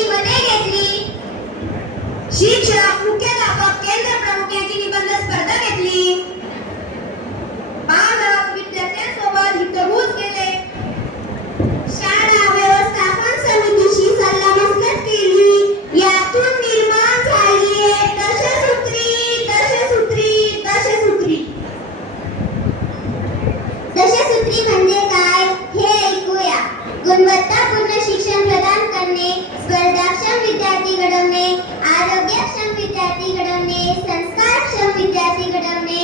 यांची मते घेतली. शिक्षक, मुख्याध्यापक, केंद्र प्रमुख यांची निबंध स्पर्धा घेतली. पालक विद्यार्थ्यांसोबत हितगुज केले. शाळा व्यवस्थापन समितीशी सल्लामसलत केली. यातून निर्माण झाली एक दशसूत्री. दशसूत्री म्हणजे काय हे ऐकूया. गुणवत्तापूर्ण शिक्षण प्रदान करणे, स्पर्धाक्षम विद्यार्थी घडवणे, आरोग्यक्षम विद्यार्थी घडवणे, संस्कारक्षम विद्यार्थी घडवणे,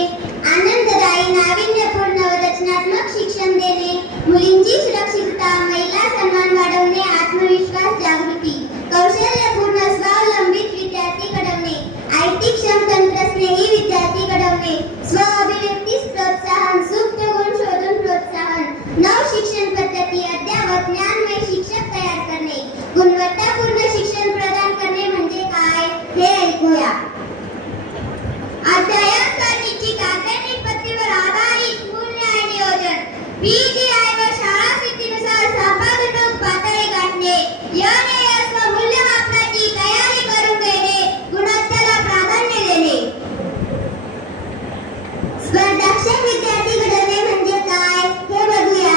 आनंददायी नाविन्यपूर्ण व रचनात्मक शिक्षण देणे, मुलींची सुरक्षितता, महिला सन्मान वाढवणे, आत्मविश्वास जागृती, कौशल्यपूर्ण स्वावलंबित विद्यार्थी घडवणे, आयटी क्षम तंत्रस्नेही विद्यार्थी घडवणे, स्व अभिव्यक्तीस प्रोत्साहन, सुप्त गुण शोधून प्रोत्साहन, नव शिक्षण पद्धती, अद्ययावत ज्ञानमय शिक्षक तयार करणे. गुणवत्तापूर्ण शिक्षण प्रदान करणे म्हणजे काय हे ऐकूया. अध्ययन सारणीची कागदी पद्धतीवर आधारित मूल्य आणि नियोजन, पीजीआय व शाळा स्थितीनुसार संपादन पातळी गाठणे, एनएएस व मूल्यमापनाची तयारी करून घेणे, गुणवत्तेला प्राधान्य देणे. स्पर्धाक्षम विद्यार्थी घडवणे म्हणजे काय हे बघूया.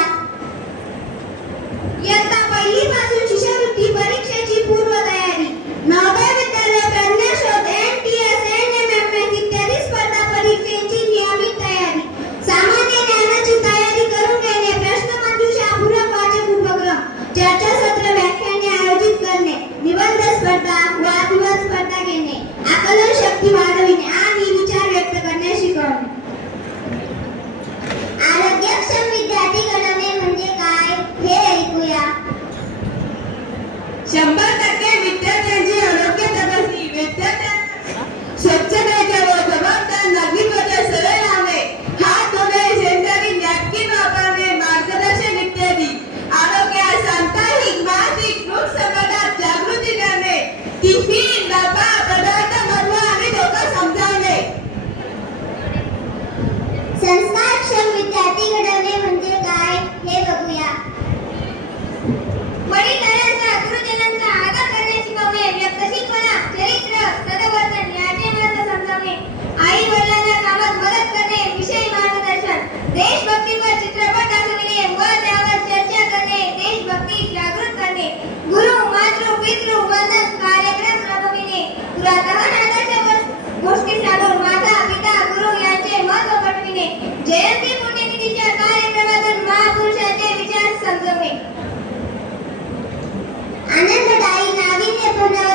इयत्ता पहिली पासून शिष्यवृत्ती परीक्षेची पूर्वतयारी, नवोदय विद्यालय, प्रज्ञाशोध, एनटीएस, एनएमएमएस इत्यादी स्पर्धा परीक्षेची नियमित तयारी, सामान्य ज्ञानाची तयारी करून घेणे, प्रश्नमंजुषा, पूरक वाचक उपक्रम, चर्चासत्र, व्याख्याने आयोजित करणे, निबंध स्पर्धा, वादविवाद स्पर्धा घेणे, आकलन शक्ती वाढविणे आणि विचार व्यक्त करण्यास शिकवणे. आरोग्यक्षम विद्यार्थी घडवणे म्हणजे काय हे ऐकूया. 100% विद्यार्थ्यांची आरोग्य तपासणी, विद्यार्थ्यांना स्वच्छतेच्या व जबाबदार नागरिकांच्या सवय लावणे, हात धुणे, सॅनिटरी नॅपकिन वापरणे, मार्गदर्शन इत्यादी. आरोग्य साप्ताहिक, मासिक, रोग संकटात जागृती करणे, टिफिन, डबा, पदार्थ बनवा आणि धोका समजावणे. संस्कारक्षम विद्यार्थी घडवणे म्हणजे काय हे बघूया. वडीलधाऱ्यांचा, गुरुजनांचा आदर करणे शिकवणे, व्यक्तित्वना, चरित्र, सद्वर्तन याचे महत्त्व समजावणे, आई वडिलांना कामात मदत करणे, विषयी मार्गदर्शन, देशभक्तीपर चित्रपट दाखविणे व त्यावर चर्चा करणे, देशभक्ती जागृत करणे, गुरु मातृ पितृ वंदन कार्यक्रम राबविणे, पुरातन आदर्श गोष्टी सांगून माता पिता गुरु यांचे महत्त्व पटविणे, जयंती पुण्यतिथीच्या कार्यक्रमातून महापुरुषांचे विचार समजवणे. आनंददायी नाविन्यपूर्ण